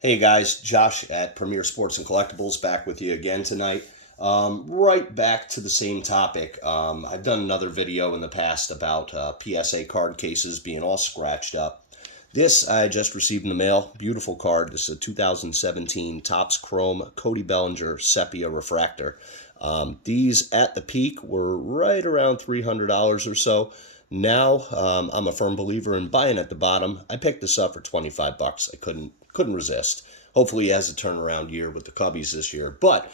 Hey guys, Josh at Premier Sports and Collectibles back with you again tonight. Right back to the same topic. I've done another video in the past about PSA card cases being all scratched up. This I just received in the mail. Beautiful card. This is a 2017 Topps Chrome Cody Bellinger Sepia Refractor. These at the peak were right around $300 or so. Now I'm a firm believer in buying at the bottom. I picked this up for 25 bucks. I couldn't resist. Hopefully he has a turnaround year with the Cubbies this year. But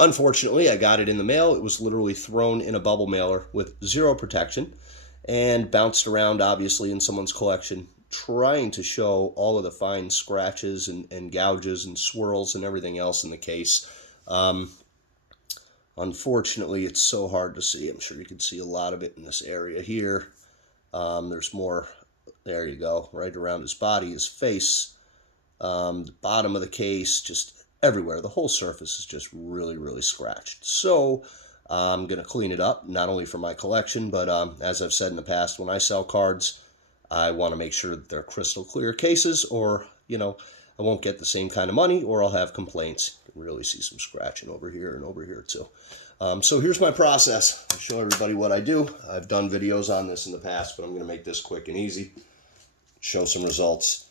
unfortunately, I got it in the mail. It was literally thrown in a bubble mailer with zero protection and bounced around, obviously, in someone's collection, trying to show all of the fine scratches and gouges and swirls and everything else in the case. Unfortunately, it's so hard to see. I'm sure you can see a lot of it in this area here. There's more. There you go, right around his body, his face, the bottom of the case, just everywhere. The whole surface is just really, really scratched. So I'm going to clean it up, not only for my collection, but as I've said in the past, when I sell cards, I want to make sure that they're crystal clear cases, or, I won't get the same kind of money, or I'll have complaints. You can really see some scratching over here and over here too. So here's my process. I'll show everybody what I do. I've done videos on this in the past, but I'm going to make this quick and easy. Show some results.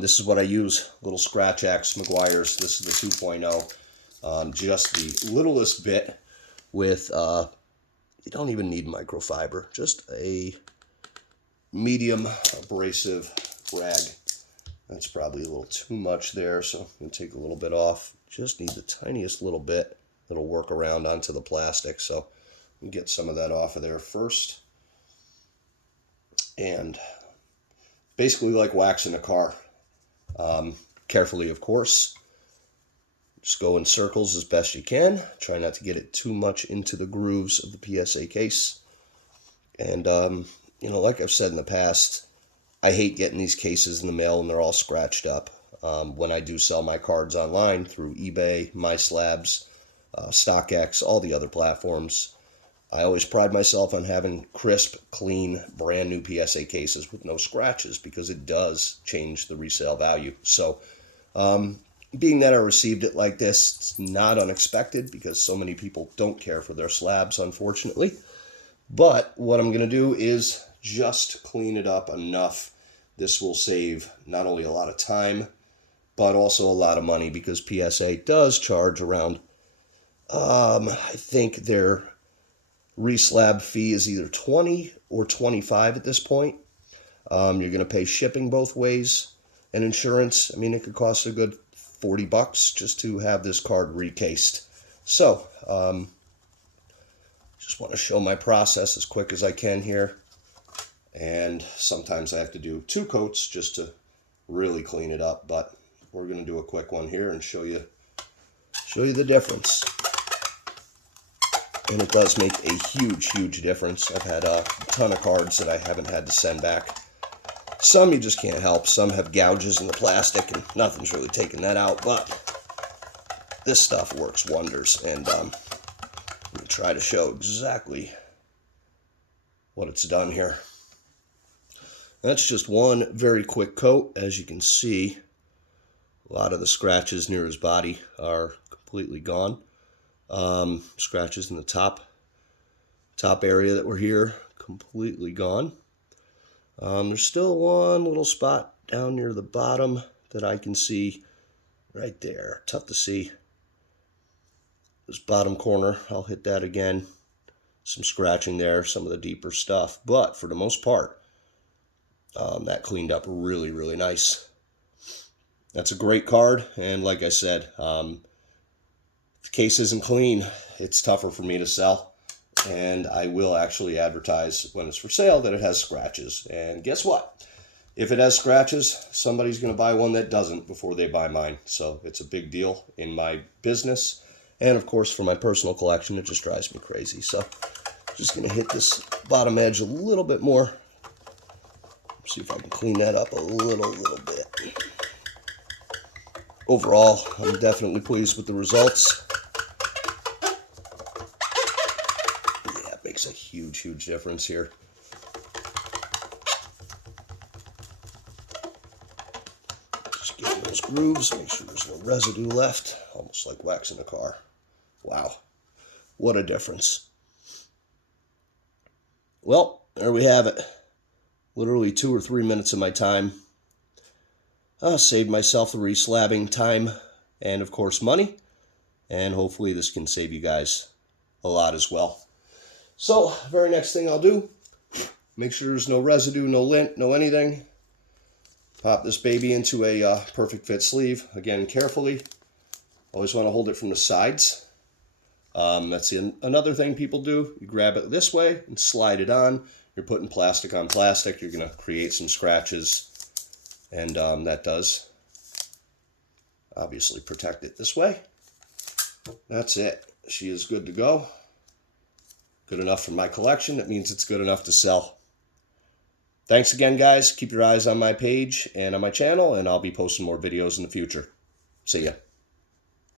This is what I use, little Scratch Axe Meguiar's. This is the 2.0. Just the littlest bit with, you don't even need microfiber, just a medium abrasive rag. That's probably a little too much there, so I'm going to take a little bit off. Just need the tiniest little bit that'll work around onto the plastic, so we get some of that off of there first. And basically like waxing a car. Carefully, of course. Just go in circles as best you can. Try not to get it too much into the grooves of the PSA case. And, like I've said in the past, I hate getting these cases in the mail and they're all scratched up. When I do sell my cards online through eBay, MySlabs, StockX, all the other platforms, I always pride myself on having crisp, clean, brand new PSA cases with no scratches, because it does change the resale value. So, being that I received it like this, it's not unexpected because so many people don't care for their slabs, unfortunately. But what I'm going to do is just clean it up enough. This will save not only a lot of time, but also a lot of money, because PSA does charge around, I think their re-slab fee is either 20 or 25 at this point. You're going to pay shipping both ways and insurance. I mean, it could cost a good 40 bucks just to have this card recased. So, just want to show my process as quick as I can here. And sometimes I have to do 2 coats just to really clean it up, but we're going to do a quick one here and show you the difference. And it does make a huge, huge difference. I've had a ton of cards that I haven't had to send back. Some you just can't help. Some have gouges in the plastic and nothing's really taking that out, but this stuff works wonders. And I'm going to try to show exactly what it's done here. That's just one very quick coat. As you can see, a lot of the scratches near his body are completely gone. Scratches in the top area that were here, completely gone. There's still one little spot down near the bottom that I can see right there. Tough to see. This bottom corner, I'll hit that again. Some scratching there, some of the deeper stuff, but for the most part, that cleaned up really, really nice. That's a great card, and like I said, if the case isn't clean, it's tougher for me to sell, and I will actually advertise when it's for sale that it has scratches. And guess what? If it has scratches, somebody's going to buy one that doesn't before they buy mine. So it's a big deal in my business, and of course for my personal collection, it just drives me crazy. So just going to hit this bottom edge a little bit more. See if I can clean that up a little bit. Overall, I'm definitely pleased with the results. Yeah, it makes a huge, huge difference here. Just get in those grooves, make sure there's no residue left. Almost like waxing a car. Wow, what a difference. Well, there we have it. Literally 2 or 3 minutes of my time. Saved myself the re-slabbing time and, of course, money. And hopefully this can save you guys a lot as well. So, very next thing I'll do, make sure there's no residue, no lint, no anything. Pop this baby into a perfect fit sleeve. Again, carefully. Always want to hold it from the sides. That's another thing people do. You grab it this way and slide it on. You're putting plastic on plastic. You're going to create some scratches. And that does obviously protect it this way. That's it. She is good to go. Good enough for my collection. That means it's good enough to sell. Thanks again, guys. Keep your eyes on my page and on my channel, and I'll be posting more videos in the future. See ya.